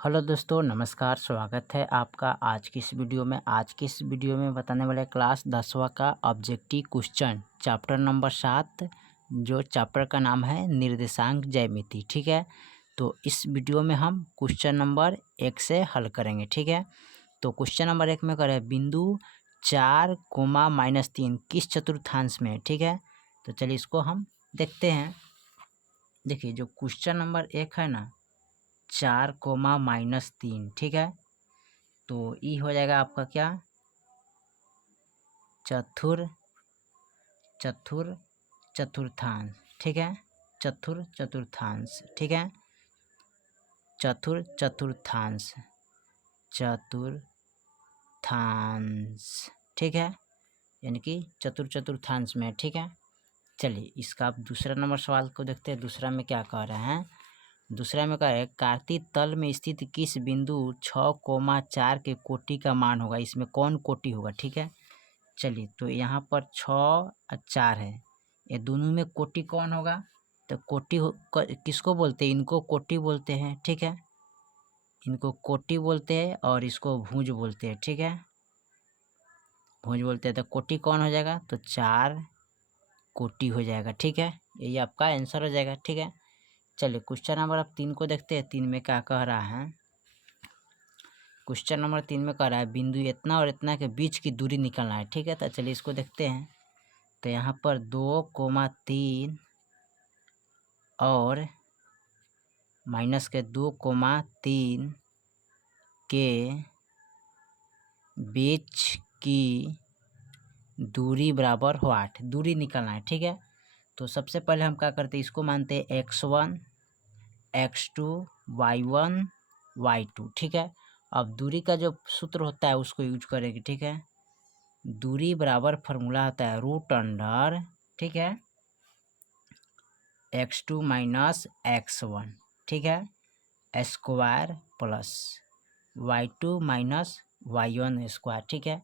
Hello दोस्तों, नमस्कार। स्वागत है आपका आज की इस वीडियो में। आज की इस वीडियो में बताने वाले क्लास 10वां का ऑब्जेक्टिव क्वेश्चन चैप्टर नंबर 7, जो चैप्टर का नाम है निर्देशांक ज्यामिति। ठीक है, तो इस वीडियो में हम क्वेश्चन नंबर 1 से हल करेंगे। ठीक है, तो क्वेश्चन नंबर 1 में करें बिंदु 4, -3 किस चतुर्थांश में। ठीक है, तो चलिए इसको हम देखते हैं। देखिए, जो क्वेश्चन नंबर 1 है ना, 4, -3, ठीक है, तो ये हो जाएगा आपका क्या, चतुर्थांश। ठीक है, चतुर्थांश। ठीक है, चतुर्थांश। ठीक है, यानी कि चतुर्थांश में। ठीक है, चलिए इसका आप दूसरा नंबर सवाल को देखते हैं। दूसरा में क्या कह रहे हैं, दूसरा में कह रहे हैं कार्तीय तल में स्थित किस बिंदु 6, 4 के कोटि का मान होगा। इसमें कौन कोटि होगा। ठीक है, चलिए तो यहाँ पर 6 और 4 है, ये दोनों में कोटि कौन होगा। तो कोटि किसको बोलते हैं, इनको कोटि बोलते हैं। ठीक है, इनको कोटि बोलते हैं और इसको भुज बोलते हैं। ठीक है, भुज बोलते हैं। तो कोटि कौन हो जाएगा, तो 4 कोटि हो जाएगा। ठीक है, यही आपका आंसर हो जाएगा। ठीक है, चलिए क्वेश्चन नंबर अब 3 को देखते हैं। 3 में क्या कह रहा है, क्वेश्चन नंबर 3 में कह रहा है बिंदु इतना और इतना के बीच की दूरी निकालना है। ठीक है, तो चलिए इसको देखते हैं। तो यहाँ पर 2, 3 और -2, 3 के बीच की दूरी बराबर हो 8। दूरी निकालना है। ठीक है, तो सबसे पहले हम क्या करते हैं, इसको मानते हैं x1, x2, y1, y2। ठीक है, अब दूरी का जो सूत्र होता है उसको यूज करेंगे। ठीक है, दूरी बराबर फार्मूला होता है √अंडर, ठीक है, x2 - x1, ठीक है, square plus y2 - y1 square. ठीक है,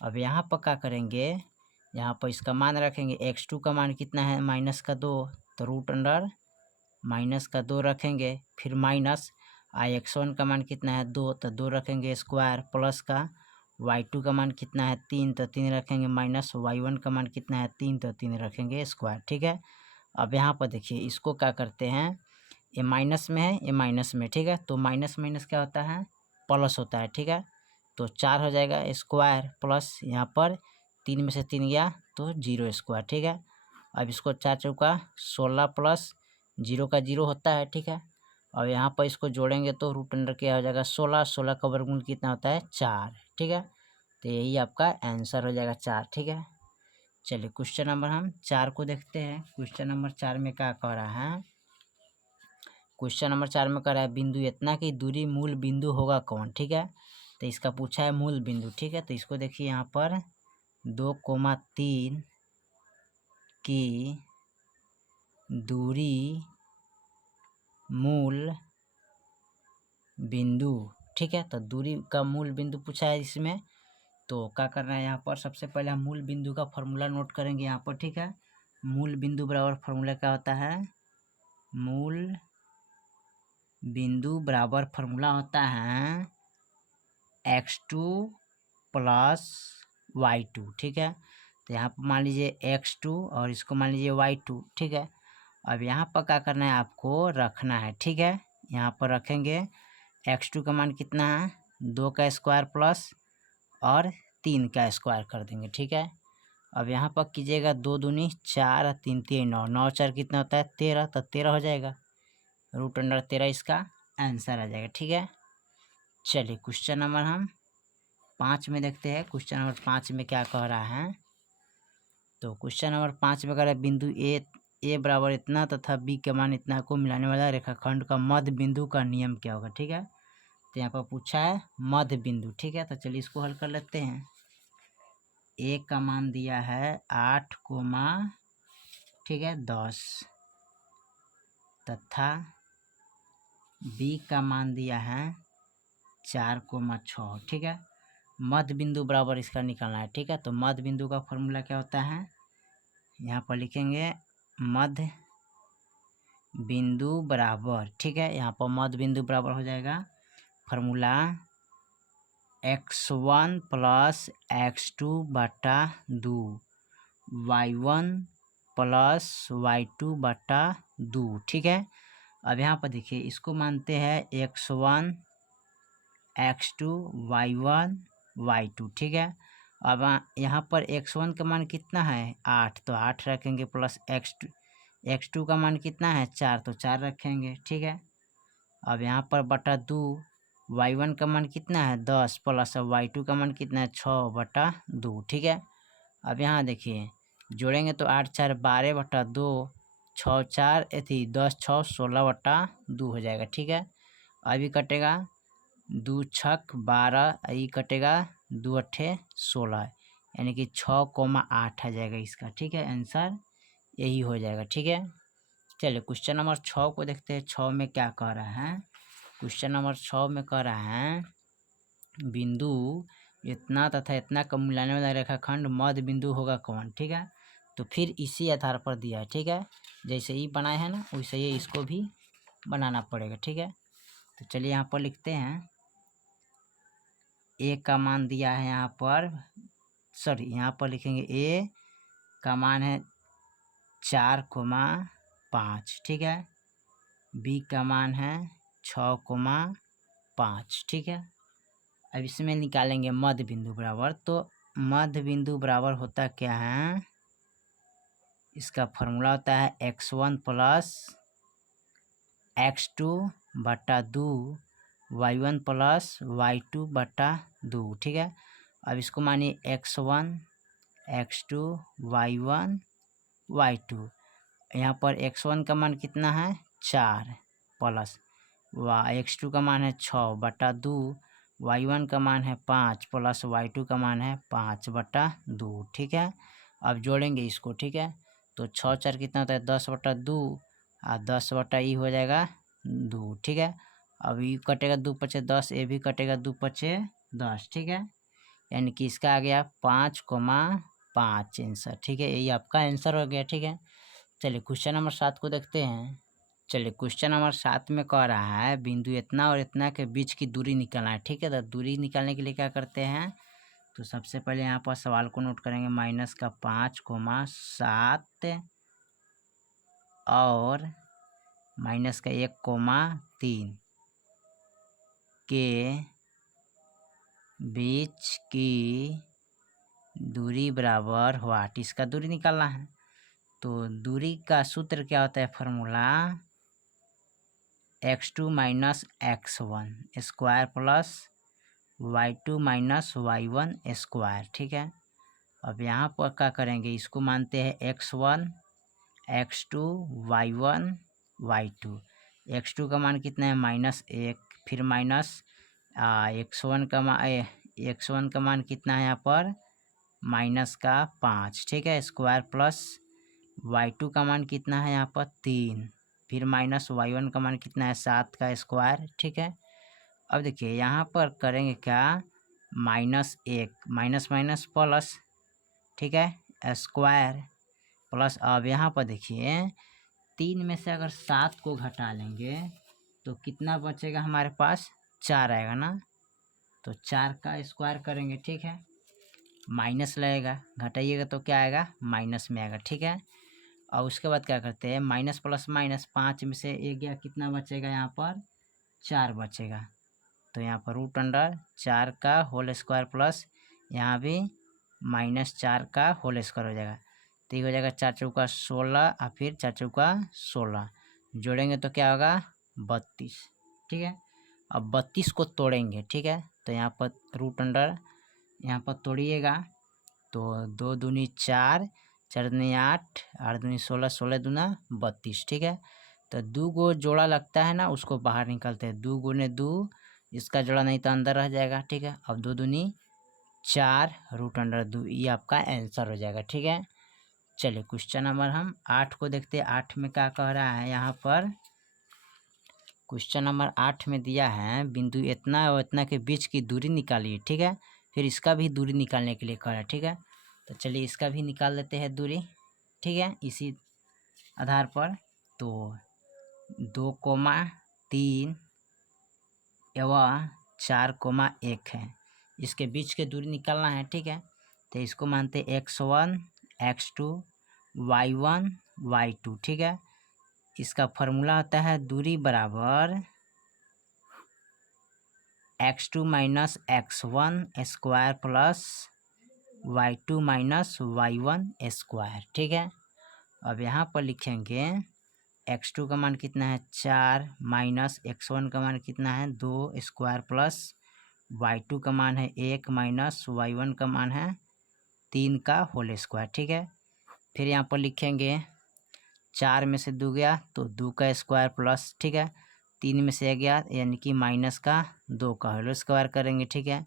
अब यहाँ पर क्या करेंगे, यहाँ पर इसका मान रखेंगे। x2 का मान कितना है, -2, तो √अंडर -2 रखेंगे। फिर माइनस x1 का मान कितना है 2, तो 2 रखेंगे स्क्वायर, प्लस का y2 का मान कितना है 3, तो 3 रखेंगे, माइनस y1 का मान कितना है 3, तो 3 रखेंगे स्क्वायर। ठीक है, अब यहाँ पर देखिए इसको क्या करते हैं, ये माइनस में है, ये माइनस में। ठीक है, तो माइनस माइनस क्या होता है, प्लस होता है। ठीक है, तो 4 हो जाएगा स्क्वायर, प्लस यहाँ पर 3 में से 3 गया तो 0 स्क्वायर। ठीक है, अब इसको 4 चौका 16 प्लस 0 का 0 होता है। ठीक है, और यहाँ पर इसको जोड़ेंगे तो √अंडर क्या हो जाएगा 16। 16 का वर्गमूल कितना होता है 4। ठीक है, तो यही आपका आंसर हो जाएगा 4। ठीक है, चलिए क्वेश्चन नंबर हम 4 को देखते हैं। क्वेश्चन नंबर 4 में क्या कह रहा है, क्वेश्चन नंबर 4 में कह रहा है बिंदु इतना की दूरी मूल बिंदु होगा कौन। ठीक है, तो इसका पूछा है मूल बिंदु। ठीक है, तो इसको देखिए यहाँ पर 2, 3 की दूरी मूल बिंदु। ठीक है, तो दूरी का मूल बिंदु पूछा है इसमें, तो क्या करना है, यहाँ पर सबसे पहले हम मूल बिंदु का फॉर्मूला नोट करेंगे यहाँ पर। ठीक है, मूल बिंदु बराबर फार्मूला क्या होता है, मूल बिंदु बराबर फार्मूला होता है x2 + y2। ठीक है, तो यहाँ पर मान लीजिए x2 और इसको मान लीजिए y2। ठीक है, अब यहाँ पर क्या करना है, आपको रखना है। ठीक है, यहाँ पर रखेंगे x2 का मान कितना है 2 का स्क्वायर प्लस और 3 का स्क्वायर कर देंगे। ठीक है, अब यहाँ पर कीजिएगा 2 दूनी 4, 3 3 9, 9 4 कितना होता है 13, तो 13 हो जाएगा, √अंडर 13 इसका आंसर आ जाएगा। ठीक है, चलिए क्वेश्चन नंबर हम 5 में देखते हैं। क्वेश्चन नंबर 5 में क्या कह रहा है, तो क्वेश्चन नंबर 5 में कह रहा है बिंदु ए बराबर इतना तथा बी के मान इतना को मिलाने वाला रेखाखंड का मध्य बिंदु का नियम क्या होगा। ठीक है, तो यहाँ पर पूछा है मध्य बिंदु। ठीक है, तो चलिए इसको हल कर लेते हैं। ए का मान दिया है 8, ठीक है 10, तथा बी का मान दिया है 4, 6। ठीक है, मध्य बिंदु बराबर इसका निकालना है। ठीक है, तो मध्य बिंदु का फॉर्मूला क्या होता है, यहाँ पर लिखेंगे मध्य बिंदु बराबर। ठीक है, यहाँ पर मध्य बिंदु बराबर हो जाएगा फार्मूला x1 प्लस x2 बटा 2 y1 प्लस y2 बटा 2। ठीक है, अब यहाँ पर देखिए इसको मानते हैं x1 x2 y1 y2। ठीक है, अब यहाँ पर x1 का मान कितना है 8, तो 8 रखेंगे, प्लस x2 का मान कितना है 4, तो 4 रखेंगे। ठीक है, अब यहाँ पर बटा 2, y1 का मान कितना है 10, प्लस y2 का मान कितना है 6 बटा 2। ठीक है, अब यहाँ देखिए जोड़ेंगे तो 8 4 12 बटा 2, 6 4 10 6 16 बटा 2 हो जाएगा। ठीक है, अभी कटेगा 2 छक 12, ये कटेगा 2 अट्ठे 16, यानी कि 6,8 आ जाएगा इसका। ठीक है, आंसर यही हो जाएगा। ठीक है, चलिए क्वेश्चन नंबर 6 को देखते हैं। 6 में क्या कह रहा है, क्वेश्चन नंबर 6 में कह रहा है बिंदु इतना तथा इतना का मिलाने वाला रेखाखंड मध्य बिंदु होगा कौन। ठीक है, तो फिर इसी आधार पर दिया है। ठीक है, जैसे ये बनाए हैं ना वैसे ही इसको भी बनाना पड़ेगा। ठीक है, तो चलिए यहाँ पर लिखते हैं ए का मान दिया है यहाँ पर, सॉरी यहाँ पर लिखेंगे ए का मान है 4,5। ठीक है, बी का मान है 6,5। ठीक है, अब इसमें निकालेंगे मध्य बिंदु बराबर, तो मध्य बिंदु बराबर होता क्या है, इसका फॉर्मूला होता है x1 प्लस x2 बटा 2 y1 प्लस y2 बटा 2। ठीक है, अब इसको मानिए x1 x2 y1 y2, यहाँ पर x1 का मान कितना है 4, प्लस x2 का मान है 6 बटा 2, y1 का मान है 5, प्लस y2 का मान है 5 बटा 2। ठीक है, अब जोड़ेंगे इसको। ठीक है, तो 6 4 कितना होता है 10 बटा 2, और 10 बटा ई हो जाएगा 2। ठीक है, अब ई कटेगा 2 पचे 10, ये भी कटेगा 2 पचे 10। ठीक है, यानी कि इसका आ गया 5,5 आंसर। ठीक है, यही आपका आंसर हो गया। ठीक है, चलिए क्वेश्चन नंबर 7 को देखते हैं। चलिए क्वेश्चन नंबर 7 में कह रहा है बिंदु इतना और इतना के बीच की दूरी निकालना है। ठीक है, तो दूरी निकालने के लिए क्या करते हैं, तो सबसे पहले यहाँ पर सवाल को नोट करेंगे -5,7 और -1,3 के बीच की दूरी बराबर व्हाट, इसका दूरी निकालना है। तो दूरी का सूत्र क्या होता है, formula x2 minus x1 square plus y2 minus y1 square. ठीक है, अब यहाँ पर क्या करेंगे, इसको मानते हैं x1 x2 y1 y2। x2 का मान कितना है -1, फिर माइनस x1 का मान कितना है यहाँ पर -5। ठीक है, स्क्वायर प्लस y2 का मान कितना है यहाँ पर 3, फिर माइनस y1 का मान कितना है 7 का स्क्वायर। ठीक है, अब देखिए यहाँ पर करेंगे क्या, -1 माइनस माइनस प्लस। ठीक है, स्क्वायर प्लस, अब यहाँ पर देखिए 3 में से अगर 7 को घटा लेंगे तो कितना बचेगा हमारे पास, 4 आएगा ना, तो 4 का स्क्वायर करेंगे। ठीक है, माइनस लगेगा, घटाइएगा तो क्या आएगा माइनस में आएगा। ठीक है, और उसके बाद क्या करते हैं माइनस प्लस माइनस, 5 में से 1 गया, कितना बचेगा यहाँ पर 4 बचेगा, तो यहाँ पर √4 का होल स्क्वायर प्लस यहाँ भी -4 का होल स्क्वायर हो जाएगा, तो ये हो जाएगा 4 चौका 16 और फिर 4 चौका 16, जोड़ेंगे तो क्या होगा 32। ठीक है, अब 32 को तोड़ेंगे। ठीक है, तो यहाँ पर यहाँ पर तोड़िएगा तो 2 दूनी 4, 4 दूनी 8, 8 दूनी 16, 16 दूना 32। ठीक है, तो 2 गो जोड़ा लगता है ना, उसको बाहर निकालते हैं, 2 गुने 2, इसका जोड़ा नहीं तो अंदर रह जाएगा। ठीक है, अब 2 दूनी 4 √2, ये आपका आंसर हो जाएगा। ठीक है, चलिए क्वेश्चन नंबर हम 8 को देखते हैं। 8 में क्या कह रहा है, यहाँ पर क्वेश्चन नंबर 8 में दिया है बिंदु इतना और इतना के बीच की दूरी निकालिए। ठीक है, फिर इसका भी दूरी निकालने के लिए कह रहा है। ठीक है, तो चलिए इसका भी निकाल लेते हैं दूरी। ठीक है, इसी आधार पर, तो 2,3 एवं 4,1 है, इसके बीच के दूरी निकालना है, ठीक है। तो इसको मानते x1 x2 y1 y2, ठीक है। इसका फॉर्मूला होता है दूरी बराबर x2 minus x1 square plus y2 minus y1 square, ठीक है। अब यहाँ पर लिखेंगे x2 का मान कितना है 4 माइनस x1 का मान कितना है 2 स्क्वायर प्लस y2 का मान है 1 माइनस y1 का मान है 3 का होल स्क्वायर, ठीक है। फिर यहाँ पर लिखेंगे 4 में से 2 गया तो 2 का स्क्वायर प्लस, ठीक है, 3 में से 1 गया यानी कि माइनस का 2 का होल स्क्वायर करेंगे, ठीक है।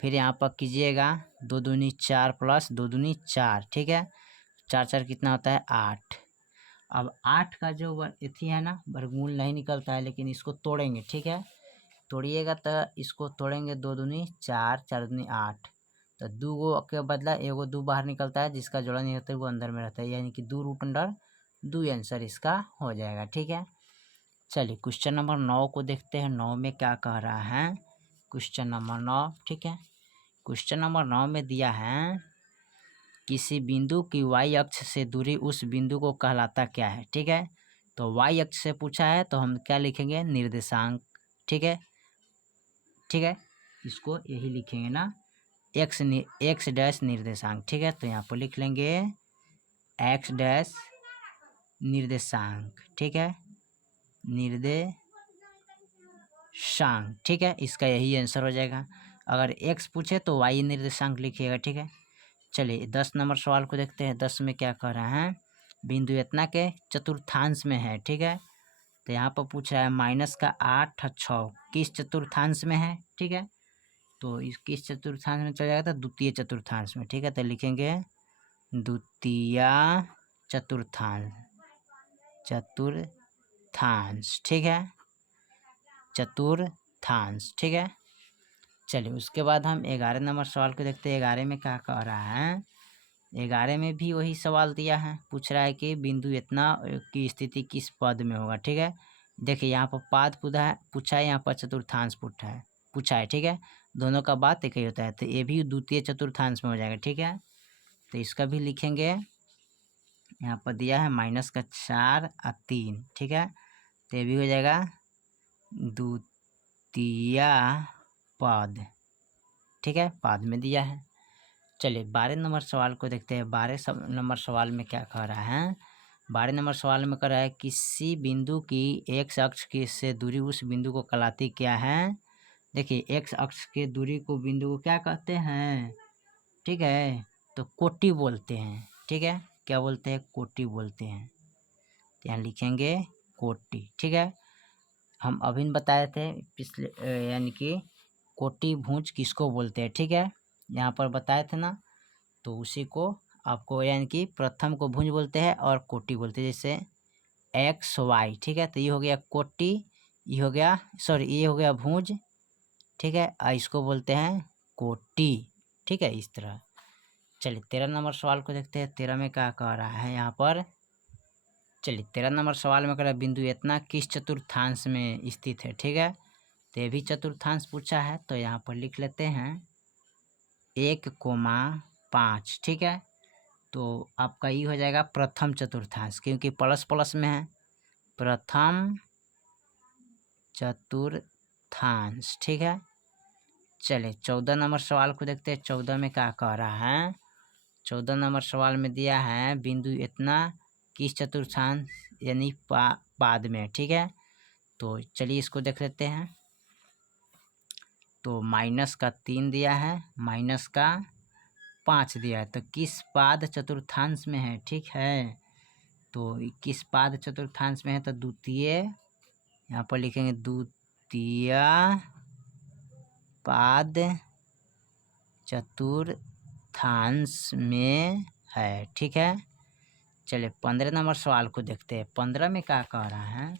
फिर यहाँ पर कीजिएगा 2 दूनी 4 प्लस 2 दूनी 4, ठीक है, 4 4 कितना होता है 8। अब 8 का जो इथी है ना वर्गमूल नहीं निकलता है, लेकिन इसको तोड़ेंगे, ठीक है। तोड़िएगा तो इसको तोड़ेंगे 2 दूनी 4 4 दूनी 8, तो 2 के बदला 1 2 बाहर निकलता है, जिसका जोड़ा नहीं होता है वो अंदर में रहता है, यानी कि 2 रूट अंडर 2 आंसर इसका हो जाएगा, ठीक है। चलिए क्वेश्चन नंबर 9 को देखते हैं। 9 में क्या कह रहा है, क्वेश्चन नंबर 9, ठीक है। क्वेश्चन नंबर 9 में दिया है किसी बिंदु की y अक्ष से दूरी उस बिंदु को कहलाता क्या है, ठीक है। तो y अक्ष से पूछा है तो हम क्या लिखेंगे निर्देशांक, ठीक है, ठीक है, इसको यही लिखेंगे ना x डैश निर्देशांक, ठीक है। तो यहाँ पर लिख लेंगे x डैश निर्देशांक, ठीक है, निर्देशांक, ठीक है, इसका यही आंसर हो जाएगा। अगर x पूछे तो y निर्देशांक लिखिएगा, ठीक है। चलिए 10 नंबर सवाल को देखते हैं। 10 में क्या कह रहा है, बिंदु इतना के चतुर्थांश में है, ठीक है। तो यहाँ पर पूछ रहा है माइनस का 8 और 6 किस चतुर्थांश में है, ठीक है। तो इस किस चतुर्थांश में चला जाएगा तो द्वितीय चतुर्थांश में, ठीक है। तो लिखेंगे द्वितीय चतुर्थांश, ठीक है, चतुर्थांश, ठीक है। चलिए उसके बाद हम 11 नंबर सवाल को देखते हैं। 11 में क्या कह रहा है, 11 में भी वही सवाल दिया है, पूछ रहा है कि बिंदु इतना की स्थिति किस पद में होगा, ठीक है। देखिए यहाँ पर पाद पूछा है, यहाँ पर चतुर्थांश पूछा है, ठीक है। दोनों का बात एक ही होता है, तो ये भी द्वितीय चतुर्थांश में हो जाएगा, ठीक है। तो इसका भी लिखेंगे, यहाँ पर दिया है माइनस का 4 और 3, ठीक है। तो ये भी हो जाएगा द्वितीय पद, ठीक है, पद में दिया है। चलिए 12 नंबर सवाल को देखते हैं। 12 नंबर सवाल में क्या कह रहा है, 12 नंबर सवाल में कह रहा है किसी बिंदु की x अक्ष की से दूरी उस बिंदु को कहलाती क्या है। देखिए x अक्ष के दूरी को बिंदु को क्या कहते हैं, ठीक है, तो कोटि बोलते हैं, ठीक है। क्या बोलते हैं, कोटि बोलते हैं। यहाँ लिखेंगे कोटि, ठीक है। हम अभी बताए थे पिछले यानी कि कोटि भुज किसको बोलते हैं, ठीक है, यहाँ पर बताए थे ना, तो उसी को आपको यानी कि प्रथम को भुज बोलते हैं और कोटि बोलते हैं, जैसे एक्स वाई, ठीक है। तो ये हो गया कोटि, ये हो गया ये हो गया भुज, ठीक है, और इसको बोलते हैं कोटि, ठीक है, इस तरह। चलिए 13 नंबर सवाल को देखते हैं। 13 में क्या कह रहा है यहाँ पर, चलिए 13 नंबर सवाल में कह रहा है बिंदु इतना किस चतुर्थांश में स्थित है, ठीक है। तो ये भी चतुर्थांश पूछा है, तो यहाँ पर लिख लेते हैं 1,5, ठीक है। तो आपका ये हो जाएगा प्रथम चतुर्थांश, क्योंकि प्लस प्लस में है, प्रथम चतुर्थांश, ठीक है। चलिए 14 नंबर सवाल को देखते हैं। 14 में क्या कह रहा है, 14 नंबर सवाल में दिया है बिंदु इतना किस चतुर्थांश यानी पाद में, ठीक है। तो चलिए इसको देख लेते हैं। तो माइनस का 3 दिया है, माइनस का 5 दिया है, तो किस पाद चतुर्थांश में है, ठीक है। तो किस पाद चतुर्थांश में है, तो द्वितीय, यहाँ पर लिखेंगे द्वितीय पाद चतुर्थांश में है, ठीक है। चलिए 15 नंबर सवाल को देखते हैं। 15 में क्या कह रहा है,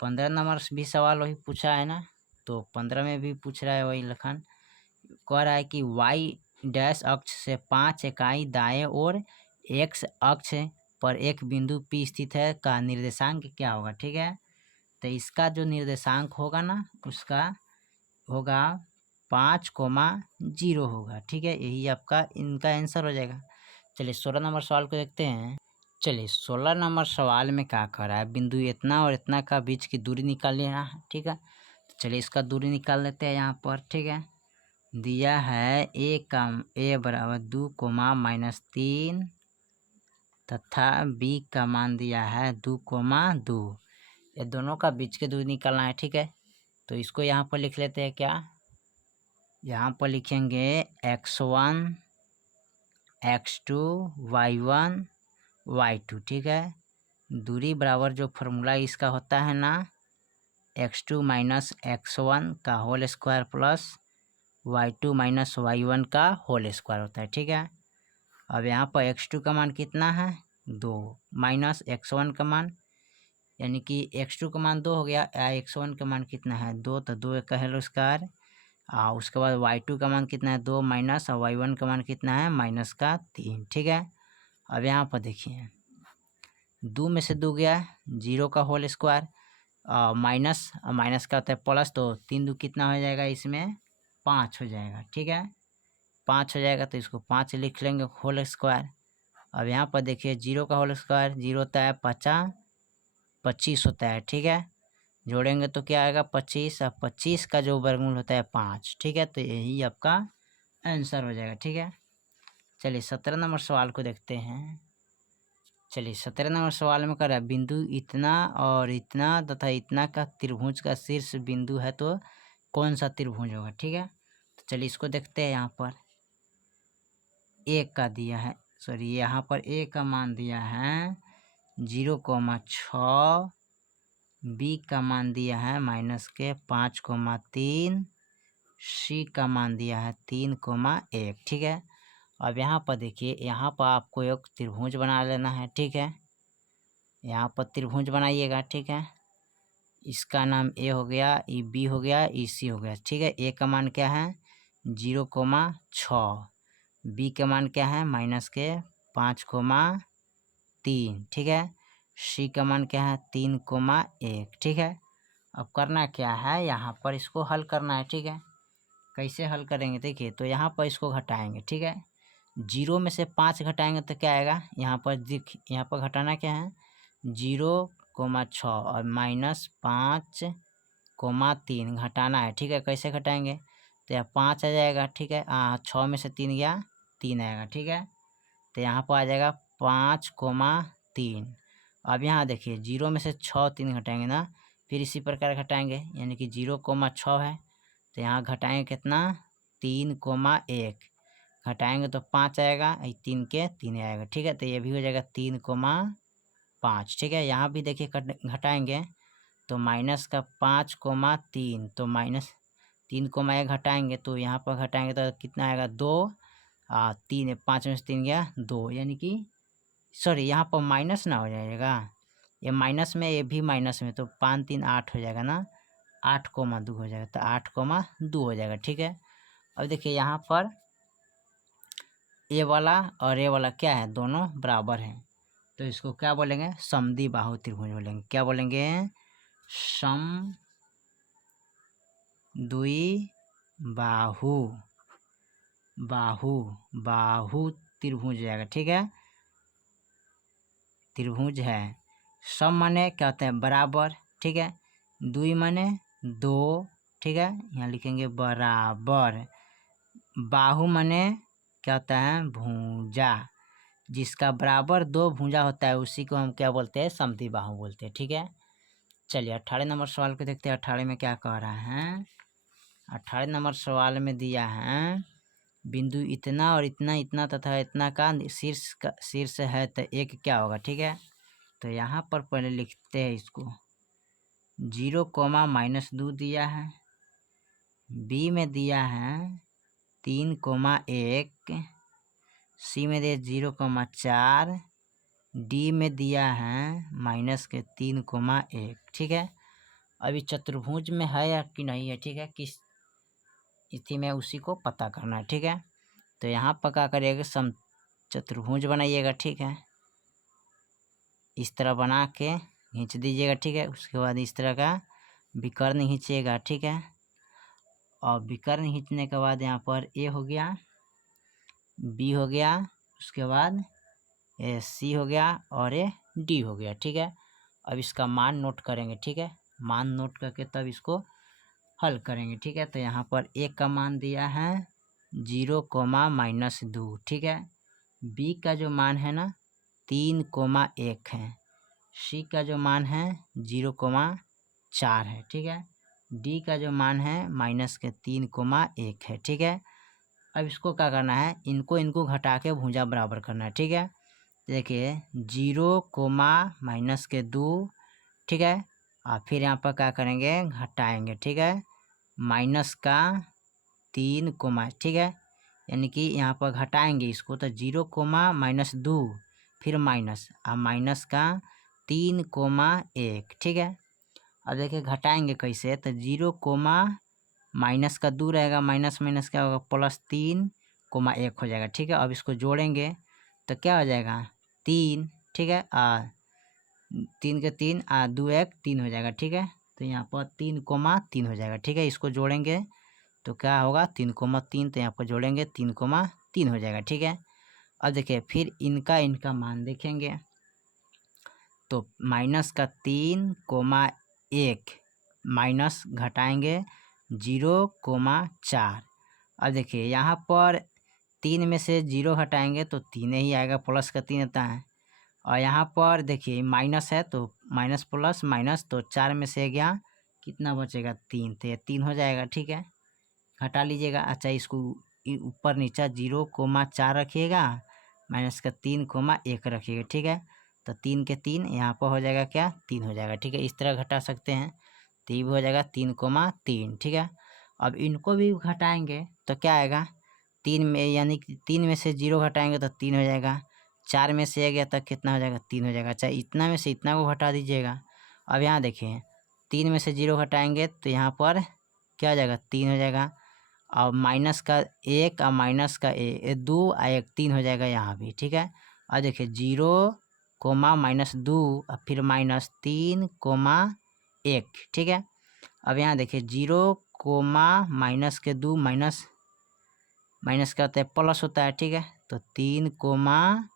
15 नंबर भी सवाल वही पूछा है ना, तो 15 में भी पूछ रहा है वही लखन, कह रहा है कि y डैश अक्ष से 5 इकाई दाएं और x अक्ष पर एक बिंदु P स्थित है का निर्देशांक क्या होगा, ठीक है। तो इसका जो निर्देशांक होगा ना, उसका होगा 5,0 होगा। ठीक है, यही आपका इनका आंसर हो जाएगा। चलिए 16 नंबर सवाल को देखते हैं। चलिए 16 नंबर सवाल में क्या कर रहा है, बिंदु इतना और इतना का बीच की दूरी निकाल लेना है। ठीक है, तो चलिए इसका दूरी निकाल लेते हैं यहाँ पर। ठीक है, दिया है a बराबर 2,-3 तथा b का मान दिया है 2,2। ये दोनों का बीच की दूरी निकालना है। ठीक है, तो इसको यहाँ पर लिख लेते हैं। क्या यहाँ पर लिखेंगे x1 x2 y1 y2। ठीक है, दूरी बराबर जो फॉर्मूला इसका होता है ना, x2 माइनस x1 का whole square plus y2 minus y1 का होल स्क्वायर होता है। ठीक है, अब यहाँ पर x2 का मान कितना है 2 माइनस x1 का मान, यानी कि x2 का मान 2 हो गया, x1 का मान कितना है 2, तो 2 का होल स्क्वायर। उसके बाद y2 का मान कितना है 2 माइनस, और y1 का मान कितना है माइनस का 3। ठीक है, अब यहाँ पर देखिए 2 में से 2 गया 0 का होल स्क्वायर, माइनस माइनस का होता है प्लस, तो 3 2 कितना हो जाएगा, इसमें 5 हो जाएगा। ठीक है, 5 हो जाएगा, तो इसको 5 लिख लेंगे होल स्क्वायर। अब यहाँ पर देखिए 0 का होल स्क्वायर 0 होता है 50 25 होता है। ठीक है, जोड़ेंगे तो क्या आएगा 25, और 25 का जो वर्गमूल होता है 5। ठीक है, तो यही आपका आंसर हो जाएगा। ठीक है, चलिए 17 नंबर सवाल को देखते हैं। चलिए 17 नंबर सवाल में कर रहा है, बिंदु इतना और इतना तथा इतना का त्रिभुज का शीर्ष बिंदु है, तो कौन सा त्रिभुज होगा। ठीक है, तो चलिए इसको देखते हैं। यहाँ पर ए का दिया है, सॉरी यहाँ पर ए का मान दिया है 0,6, बी का मान दिया है -5,3, सी का मान दिया है 3,1। ठीक है, अब यहाँ पर देखिए, यहाँ पर आपको एक त्रिभुज बना लेना है। ठीक है, यहाँ पर त्रिभुज बनाइएगा। ठीक है, इसका नाम ए हो गया, ई बी हो गया, ई सी हो गया। ठीक है, ए का मान क्या है 0,6, बी का मान क्या है -5,3। ठीक है, सी का मान क्या है 3,1। ठीक है, अब करना क्या है, यहाँ पर इसको हल करना है। ठीक है, कैसे हल करेंगे देखिए, तो यहाँ पर इसको घटाएंगे। ठीक है, 0 में से 5 घटाएंगे तो क्या आएगा, यहाँ पर यहाँ पर घटाना क्या है 0,6 और -5,3 घटाना है। ठीक है, कैसे घटाएंगे, तो यहाँ 5 आ जाएगा। ठीक है, 6 में से 3 गया 3 आएगा। ठीक है, तो यहाँ पर आ जाएगा 5,3। अब यहाँ देखिए 0 में से 6 3 घटाएंगे ना, फिर इसी प्रकार घटाएंगे, यानी कि 0,6 है, तो यहाँ घटाएंगे कितना 3,1, घटाएंगे तो 5 आएगा, 3 के 3 आएगा। ठीक है, तो ये भी हो जाएगा 3,5। ठीक है, यहाँ भी देखिए घटाएंगे तो -5,3, तो -3,1 घटाएंगे, तो यहाँ पर घटाएंगे तो कितना आएगा 2, 3 5 में से 3 गया 2, यानी कि सॉरी यहाँ पर माइनस ना हो जाएगा, ये माइनस में, ये भी माइनस में, तो 5 3 8 हो जाएगा ना, 8,2 हो जाएगा, तो 8,2 हो जाएगा। ठीक है, अब देखिए यहाँ पर ए वाला और ए वाला क्या है, दोनों बराबर हैं, तो इसको क्या बोलेंगे समद्विबाहु त्रिभुज बोलेंगे। क्या बोलेंगे, समद्विबाहु बाहु त्रिभुज जाएगा। ठीक है, त्रिभुज है। सम माने क्या होता है बराबर। ठीक है, दुई माने 2। ठीक है, यहाँ लिखेंगे बराबर। बाहु माने क्या होता है भुजा, जिसका बराबर 2 भुजा होता है उसी को हम क्या बोलते हैं समद्विबाहु बोलते हैं। ठीक है, चलिए 18 नंबर सवाल को देखते हैं। 18 में क्या कह रहा है, 18 नंबर सवाल में दिया है बिंदु इतना और इतना इतना तथा इतना का शीर्ष है, तो एक क्या होगा। ठीक है, तो यहाँ पर पहले लिखते हैं इसको, 0,-2 दिया है, बी में दिया है 3,1, सी में दिया 0,4, डी में दिया है -3,1। ठीक है, अभी चतुर्भुज में है या कि नहीं है। ठीक है, किस स्थिति में उसी को पता करना है। ठीक है, तो यहाँ पर क्या करिएगा चतुर्भुज बनाइएगा। ठीक है, इस तरह बना के खींच दीजिएगा। ठीक है, उसके बाद इस तरह का विकर्ण खींचिएगा। ठीक है, और विकर्ण खींचने के बाद यहाँ पर ए हो गया, बी हो गया, उसके बाद ये सी हो गया और ये डी हो गया। ठीक है, अब इसका मान नोट करेंगे। ठीक है, मान नोट करके तब इसको हल करेंगे। ठीक है, तो यहाँ पर ए का मान दिया है 0,-2। ठीक है, बी का जो मान है ना 3,1 है, सी का जो मान है 0,4 है। ठीक है, डी का जो मान है -3,1 है। ठीक है, अब इसको क्या करना है, इनको घटा के भुजा बराबर करना है। ठीक है, देखिए 0,-2। ठीक है, और फिर यहाँ पर क्या करेंगे, घटाएंगे। ठीक है, -3, ठीक है, यानी कि यहाँ पर घटाएंगे इसको तो 0,-2 फिर माइनस और -3,1। ठीक है, अब देखिए घटाएंगे कैसे, तो 0,-2 रहेगा, माइनस माइनस क्या होगा, +3,1 हो जाएगा। ठीक है, अब इसको जोड़ेंगे तो क्या हो जाएगा 3। ठीक है, 3 के 3 2 1 3 हो जाएगा। ठीक है, तो यहाँ पर 3,3 हो जाएगा। ठीक है, इसको जोड़ेंगे तो क्या होगा 3,3, तो यहाँ पर जोड़ेंगे 3,3 हो जाएगा। ठीक है, अब देखिए फिर इनका मान देखेंगे तो -3,1 माइनस घटाएंगे 0,4। अब देखिए यहाँ पर 3 में से 0 हटाएंगे तो 3 ही आएगा, प्लस का 3 आता है। और यहाँ पर देखिए माइनस है तो माइनस प्लस माइनस, तो 4 में से गया कितना बचेगा 3, तो ये 3 हो जाएगा। ठीक है, हटा लीजिएगा। अच्छा, इसको ऊपर नीचा 0,4 रखिएगा, माइनस का 3,1 रखिएगा। ठीक है, तो 3 के 3 यहाँ पर हो जाएगा क्या 3 हो जाएगा। ठीक है, इस तरह घटा सकते हैं, तो ये भी हो जाएगा 3,3। ठीक है, अब इनको भी घटाएंगे तो क्या आएगा 3 में, यानी कि 3 में से 0 घटाएंगे तो 3 हो जाएगा, 4 में से गया तक कितना हो जाएगा 3 हो जाएगा। अच्छा, इतना में से इतना को घटा दीजिएगा। अब यहाँ देखिए 3 में से 0 घटाएंगे तो यहाँ पर क्या हो जाएगा 3 हो जाएगा, और माइनस का 1 और माइनस का 2 और 1 3 हो जाएगा यहाँ भी। ठीक है, और देखिए 0,-2 और फिर -3,1। ठीक है, अब यहाँ देखिए 0,-2 माइनस माइनस का होता है प्लस होता है। ठीक है, तो 3,1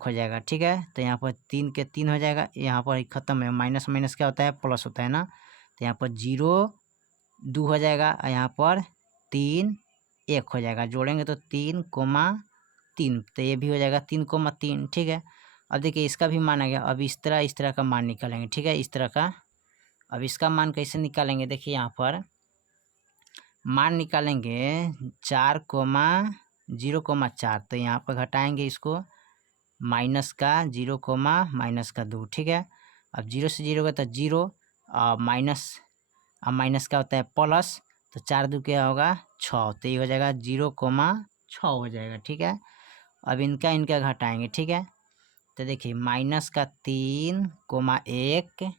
हो जाएगा। ठीक है, तो यहाँ पर 3 के 3 हो जाएगा, यहाँ पर ख़त्म है, माइनस माइनस क्या होता है प्लस होता है ना, तो यहाँ पर 0,2 हो जाएगा और यहाँ पर 3,1 हो जाएगा, जोड़ेंगे तो 3,3, तो ये भी हो जाएगा 3,3। ठीक है, अब देखिए इसका भी मान आ गया। अब इस तरह का मान निकालेंगे। ठीक है, इस तरह का। अब इसका मान कैसे निकालेंगे, देखिए यहाँ पर मान निकालेंगे 4,0,4, तो यहाँ पर घटाएंगे इसको, माइनस का 0, -2। ठीक है, अब 0 से 0 का तो 0 और माइनस का होता है प्लस, तो 4 क्या होगा 6, तो ये हो जाएगा 0,6 हो जाएगा। ठीक है, अब इनका घटाएंगे। ठीक है, तो देखिए माइनस का 3,1,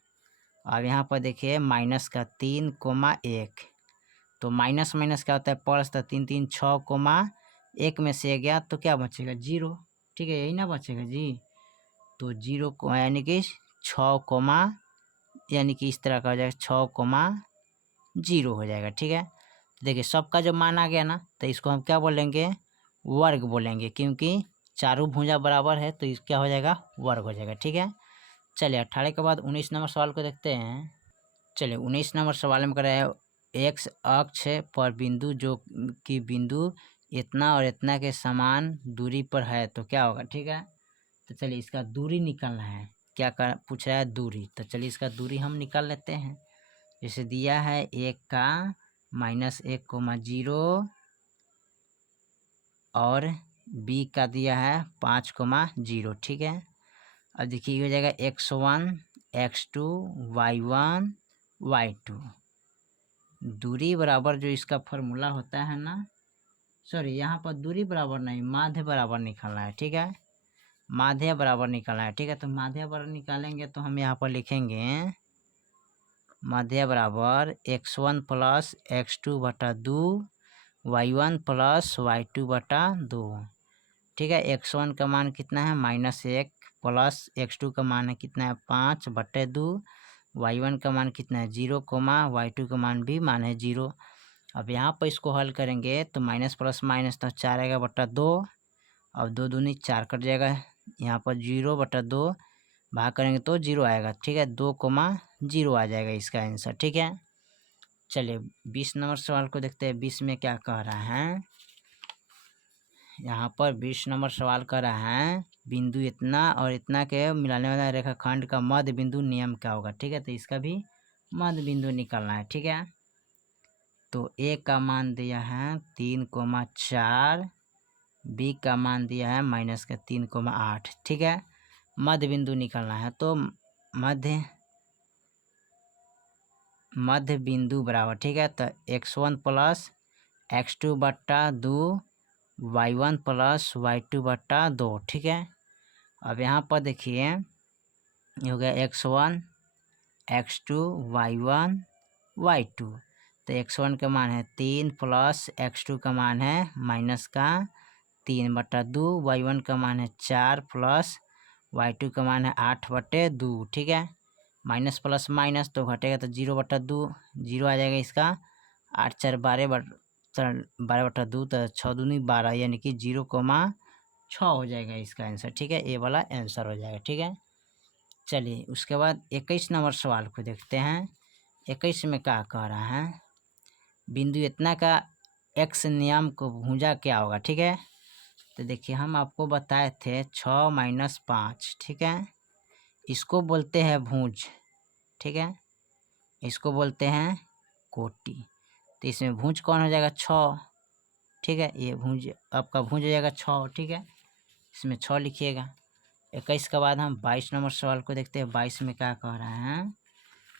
अब यहाँ पर देखिए माइनस का 3,1, तो माइनस माइनस क्या होता है प्लस, तो 3 3 6,1 में से गया तो क्या बचेगा 0। ठीक है, यही ना बचेगा जी, तो 0 को यानी कि 6, यानी कि इस तरह का हो जाएगा 6,0 हो जाएगा। ठीक है, देखिए सबका जो मान आ गया ना, तो इसको हम क्या बोलेंगे वर्ग बोलेंगे, क्योंकि चारों भुजा बराबर है तो इस क्या हो जाएगा वर्ग हो जाएगा। ठीक है, चलिए 18 के बाद 19 नंबर सवाल को देखते हैं। चलिए 19 नंबर सवाल में कराया एक्स अक्ष पर बिंदु जो कि बिंदु इतना और इतना के समान दूरी पर है तो क्या होगा। ठीक है, तो चलिए इसका दूरी निकालना है, क्या कर पूछ रहा है दूरी, तो चलिए इसका दूरी हम निकाल लेते हैं। जैसे दिया है 1 का -1,0 और बी का दिया है 5,0। ठीक है, अब देखिए हो जाएगा x1 x2 y1 y2, दूरी बराबर जो इसका फॉर्मूला होता है ना, सॉरी यहाँ पर दूरी बराबर नहीं, माध्य बराबर निकालना है। ठीक है, माध्य बराबर निकालना है। ठीक है, तो माध्य बराबर निकालेंगे तो हम यहाँ पर लिखेंगे माध्य बराबर x1 + x2/2 y1 + y2/2। ठीक है, x1 का मान कितना है -1 प्लस x2 का मान है कितना है 5/2, y1 का मान कितना है 0, y2 का मान भी मान है 0। अब यहाँ पर इसको हल करेंगे तो माइनस प्लस माइनस तो 4 आएगा बटा 2, अब 2 दूनी 4 कट जाएगा, यहाँ पर 0 बटा 2 भाग करेंगे तो 0 आएगा, ठीक है, 2,0 आ जाएगा इसका आंसर, ठीक है। चलिए 20 नंबर सवाल को देखते हैं, 20 में क्या कह रहा है। यहाँ पर 20 नंबर सवाल कर रहा है बिंदु इतना और इतना के मिलाने वाला रेखाखंड का मध्य बिंदु नियम क्या होगा, ठीक है। तो इसका भी मध्य बिंदु निकालना है, ठीक है। तो ए का मान दिया है 3,4, बी का मान दिया है -3,8, ठीक है। मध्य बिंदु निकालना है तो मध्य बिंदु बराबर, ठीक है। तो x1 प्लस x2 बट्टा 2 y1 प्लस y2 बट्टा 2, ठीक है। अब यहाँ पर देखिए ये हो गया x1 x2 y1 y2। तो x1 का मान है 3 प्लस x2 का मान है -3 बट्टा 2, y1 का मान है 4 प्लस y2 का मान है 8 बटे 2, ठीक है। माइनस प्लस माइनस तो घटेगा तो 0 बटा 2 0 आ जाएगा इसका, 8 4 12 बटा 2 तो 6 दूनी 12 यानी कि 0,6 हो जाएगा इसका आंसर, ठीक है। ये वाला आंसर हो जाएगा, ठीक है। चलिए उसके बाद 21 नंबर सवाल को देखते हैं। 21 में क्या कह रहा है, बिंदु इतना का x नियम को भुजा क्या होगा, ठीक है। तो देखिए हम आपको बताए थे 6 - 5, ठीक है, इसको बोलते हैं भुज, ठीक है, इसको बोलते हैं कोटि। तो इसमें भुज कौन हो जाएगा 6, ठीक है, ये भुज आपका भुज हो जाएगा 6, ठीक है, इसमें 6 लिखिएगा। 21 के बाद हम 22 नंबर सवाल को देखते हैं। 22 में क्या कह रहा है,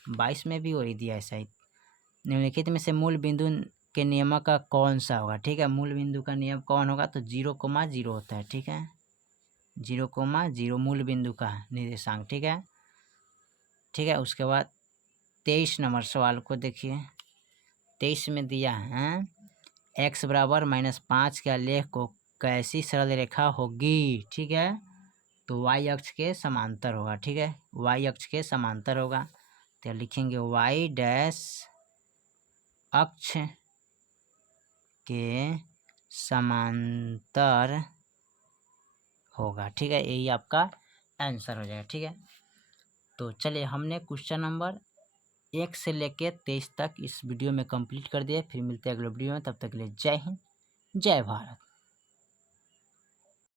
22 में भी वही दिया है सही। निम्नलिखित में से मूल बिंदु के नियम का कौन सा होगा, ठीक है। मूल बिंदु का नियम कौन होगा, तो 0,0 होता है, ठीक है, 0,0 मूल बिंदु का निर्देशांक, ठीक है, ठीक है। उसके बाद 23 नंबर सवाल को देखिए। 23 में दिया है x बराबर -5 के आलेख को कैसी सरल रेखा होगी, ठीक है। तो y अक्ष के समांतर होगा, ठीक है, y अक्ष के समांतर होगा। तो लिखेंगे y डैश अक्ष के समांतर होगा, ठीक है, यही आपका आंसर हो जाएगा, ठीक है। तो चलिए हमने क्वेश्चन नंबर 1 से लेके 23 तक इस वीडियो में कंप्लीट कर दिया। फिर मिलते हैं अगले वीडियो में, तब तक के लिए जय हिंद जय भारत।